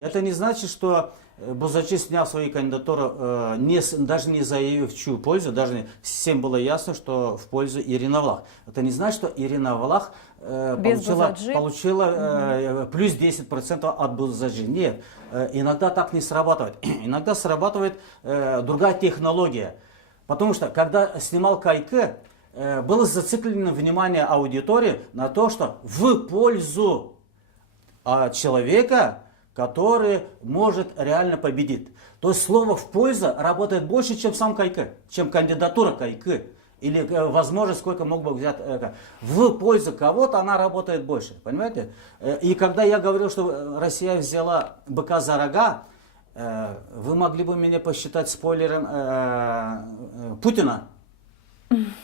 Это не значит, что Бузачи снял свою кандидатуру, даже не заявив в чью пользу, даже всем было ясно, что в пользу Ирины Влах. Это не значит, что Ирина Влах получила плюс 10% от Бузачи. Нет, иногда так не срабатывает. Иногда срабатывает другая технология. Потому что, когда снимал Кайкы, было зациклено внимание аудитории на то, что в пользу человека, который может реально победить. То есть слово «в пользу» работает больше, чем сам Кайкы, чем кандидатура Кайкы. Или возможность, сколько мог бы взять. В пользу кого-то она работает больше. Понимаете? И когда я говорил, что Россия взяла быка за рога, вы могли бы меня посчитать спойлером Путина.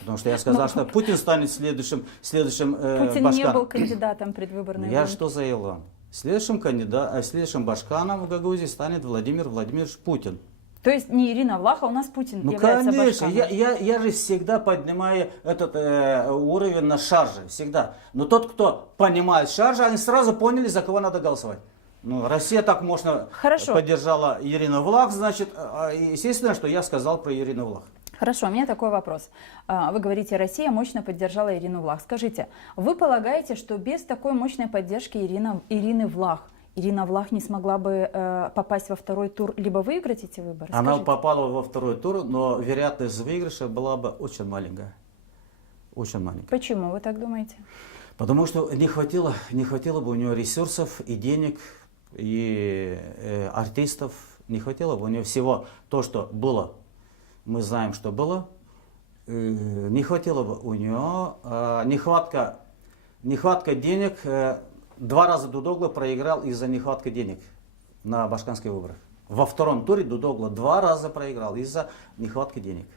Потому что я сказал, что Путин станет следующим Путин Башканом. не был кандидатом предвыборной. Я что заявил вам? Следующим Башканом в Гагаузии станет Владимир Владимирович Путин. То есть не Ирина Влах, а у нас Путин Ну является конечно, Башканом. я же всегда поднимаю этот уровень на шарже, всегда. Но тот, кто понимает шаржи, они сразу поняли, за кого надо голосовать. Ну, Россия так мощно поддержала Ирину Влах, значит, естественно, что я сказал про Ирину Влах. Хорошо, у меня такой вопрос. Вы говорите, Россия мощно поддержала Ирину Влах. Скажите, вы полагаете, что без такой мощной поддержки Ирина Влах не смогла бы попасть во второй тур, либо выиграть эти выборы? Она Скажите. попала во второй тур, но вероятность выигрыша была бы очень маленькая. Очень маленькая. Почему вы так думаете? Потому что не хватило бы у нее ресурсов и денег, и артистов. Не хватило бы у нее всего то, что было. Мы знаем, что было. Не хватило бы у нее. Нехватка денег. 2 раза Дудогло проиграл из-за нехватки денег на башкирских выборах. Во втором туре Дудогло 2 раза проиграл из-за нехватки денег.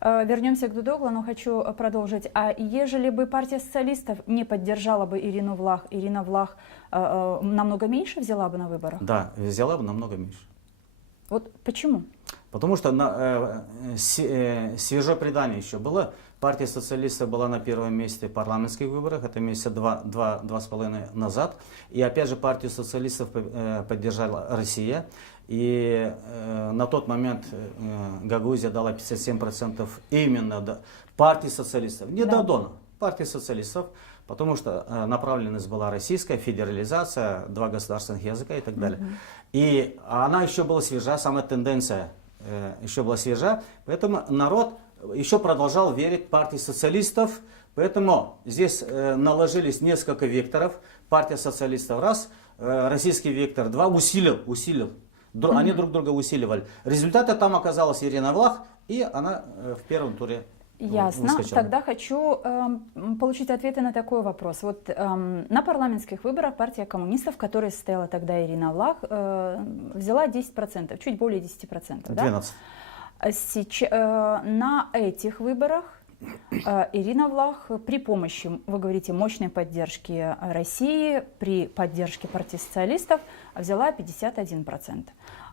Вернемся к Дудогло, но хочу продолжить. А ежели бы партия социалистов не поддержала бы Ирину Влах, Ирина Влах намного меньше взяла бы на выборах? Да, взяла бы намного меньше. Вот почему? Потому что свежее предание еще было. Партия социалистов была на первом месте в парламентских выборах, это месяца 2,5 назад. И опять же партию социалистов поддержала Россия. И на тот момент Гагаузия дала 57% именно партии социалистов. Не Додона, партии социалистов. Потому что направленность была российская, федерализация, 2 государственных языка и так далее. И она еще была свежа, сама тенденция еще была свежа. Поэтому народ еще продолжал верить в партии социалистов. Поэтому здесь наложились несколько векторов. Партия социалистов раз, российский вектор два, усилил. Они друг друга усиливали. Результатом там оказалась Ирина Влах, и она в первом туре Ясно. выскочила. Тогда хочу получить ответы на такой вопрос. Вот на парламентских выборах партия коммунистов, в которой состояла тогда Ирина Влах, взяла 10%, чуть более 10%. 12%. Да? На этих выборах Ирина Влах при помощи, вы говорите, мощной поддержки России, при поддержке партии социалистов взяла 51%.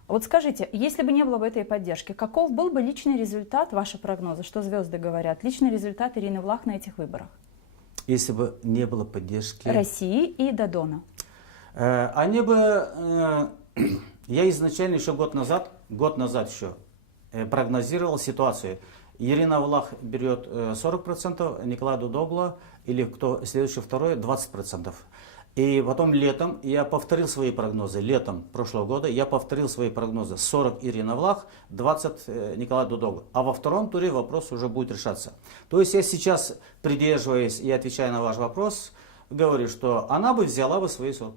Вот скажите, если бы не было бы этой поддержки, каков был бы личный результат, ваши прогнозы, что звезды говорят, личный результат Ирины Влах на этих выборах? Если бы не было поддержки России и Додона. Они бы, я изначально еще год назад еще прогнозировал ситуацию. Ирина Влах берет 40%, Николай Дудогло или кто следующий второй 20%. И потом летом я повторил свои прогнозы, летом прошлого года я повторил свои прогнозы. 40 Ирина Влах, 20 Николай Дудогло. А во втором туре вопрос уже будет решаться. То есть я сейчас, придерживаясь и отвечая на ваш вопрос, говорю, что она бы взяла бы свои 40%.